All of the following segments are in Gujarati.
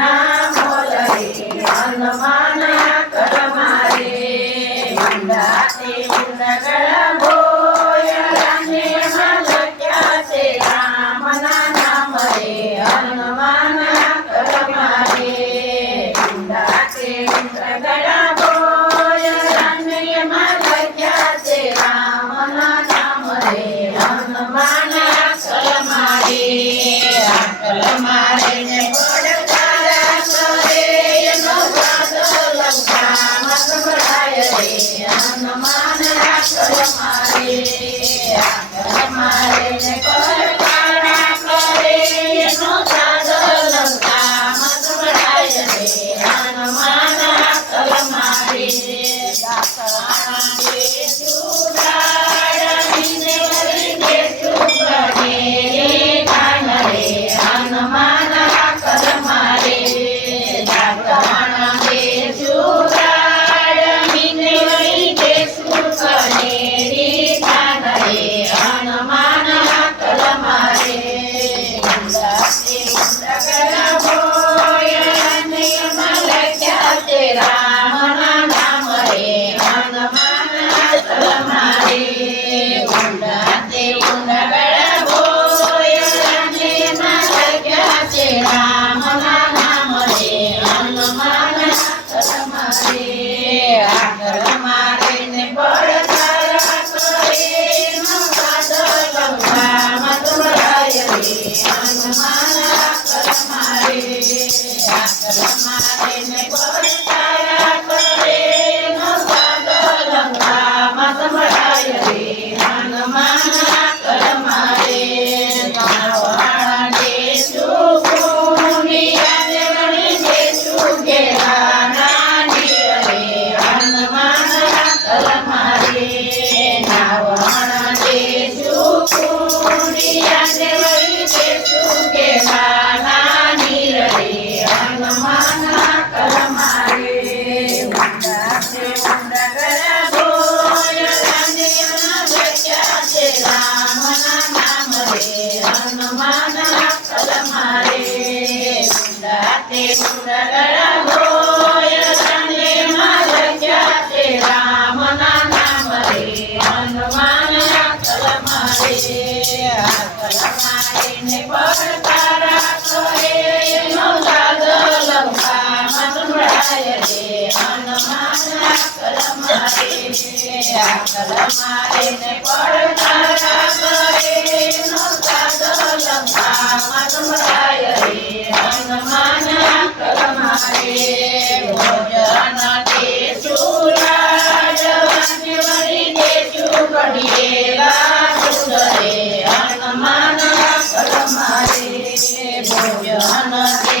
ના મોલ રે હનુમાન કર મારે મંડાતે ઉંડગળ ભોયરાને લખ્યા છે રામના નામ રે હનુમાન કર મારે મંડાતે ઉંડગળ ભોયરાને લખ્યા છે રામના નામ રે હનુમાન કર મારે કર મારે ને પડકારા કરે એનો સાધો લંકામાં સંભળાય રે હનુમાન કર મારે કર મારે ને પડકારા કરે એનો સાધો લંકામાં સંભળાય રે હનુમાન કર મારે દાસવાણે સુડાડીને વળીને સુગડે કાન રે હનુમાન કર મારે દાસવાણે સુડાડીને વળીને સુગડે કાન રે હનુમાન કર મારે મંડાતે ઉંડગળ ભોયરાને લખ્યા છે રામના નામ રે હનુમાન કર મારે મંડાતે ઉંડગળ ભોયરાને લખ્યા છે રામના નામ રે હનુમાન કર મારે કર મારે ને પડકારા કરે એનો સાધો લંકામાં સંભળાય રે હનુમાન કર મારે કર મારે ને પડકારા કરે એનો સાધો લંકામાં સંભળાય રે હનુમાન કર મારે નાવાણે સુખુનિયાને વળીને સુઘેરાના નીર રે હનુમાન કર મારે નાવાણે સુખુનિયાને વળીને સુઘેરાના નીર રે હનુમાન કર મારે મંડાતે ઉંડગળ ભોયરાને લખ્યા છે રામના નામ રે હનુમાન કર મારે મંડાતે ઉંડગળ ભોયરાને લખ્યા છે રામના નામ રે હનુમાન કર મારે કર મારે ને પડકારા કરે એનો સાધો લંકામાં સંભળાય રે હનુમાન કર મારે કર મારે ને પડકારા કરે એનો સાધો લંકામાં સંભળાય રે હનુમાન કર મારે ભોજન તે સુરાજવાને વળીને સુગડીએલા દૂધ રે હનુમાન કર મારે ભોજન તે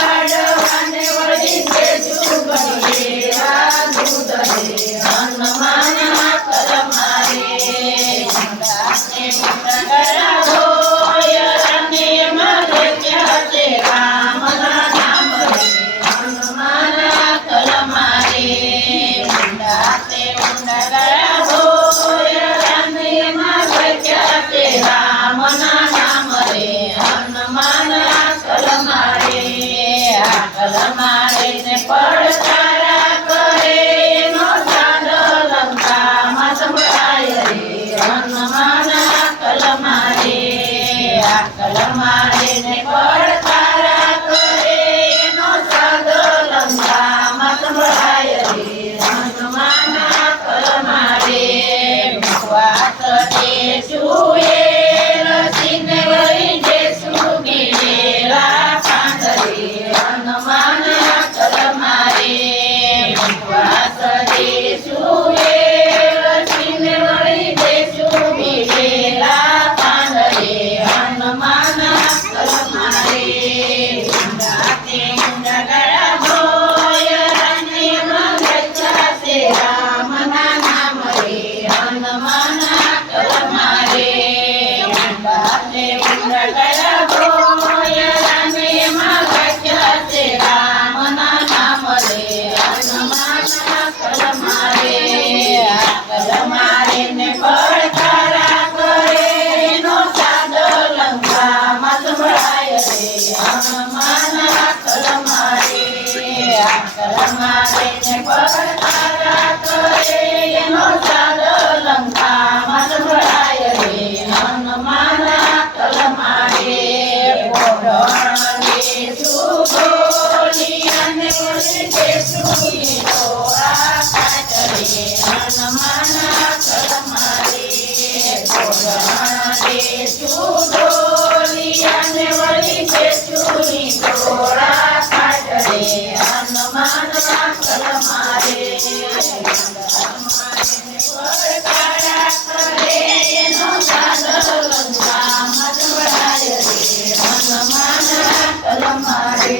સુરાજવાને વળીને સુગડીએલા દૂધ રે હનુમાન કર મારે મંડાતે ઉંડગળ ભોયરાને લખ્યા છે રામના નામ રે હનુમાન કર મારે મંડાતે ઉંડગળ ભોયરાને લખ્યા છે રામના નામ રે હનુમાન કર મારે કર મારે ને પડકારા કરે એનો સાધો લંકામાં સંભળાય રે હનુમાન કર મારે કર મારે ને પડકારા કરે એનો સાધો લંકામાં સંભળાય રે હનુમાન કર મારે વાત તે સુએ રસીને વળીને સુગીરેલા પાંદ રે હનુમાન હનુમાના કલમારે કલમારે ને પડતારા કરે એનો સાદ લંકામાં સંભળાય રે હનુમાના કલમારે પોઢણ સુગોલી અને સુઈ તોરા કાટરે હનુમાના કલમારે પોઢણ સુગોલી અને સુઈ તોરા કાટરે હનુમાના કલમારે પડકારા કરે એનો સાદ લંકામાં સંભળાય રે હનુમાના કલમારે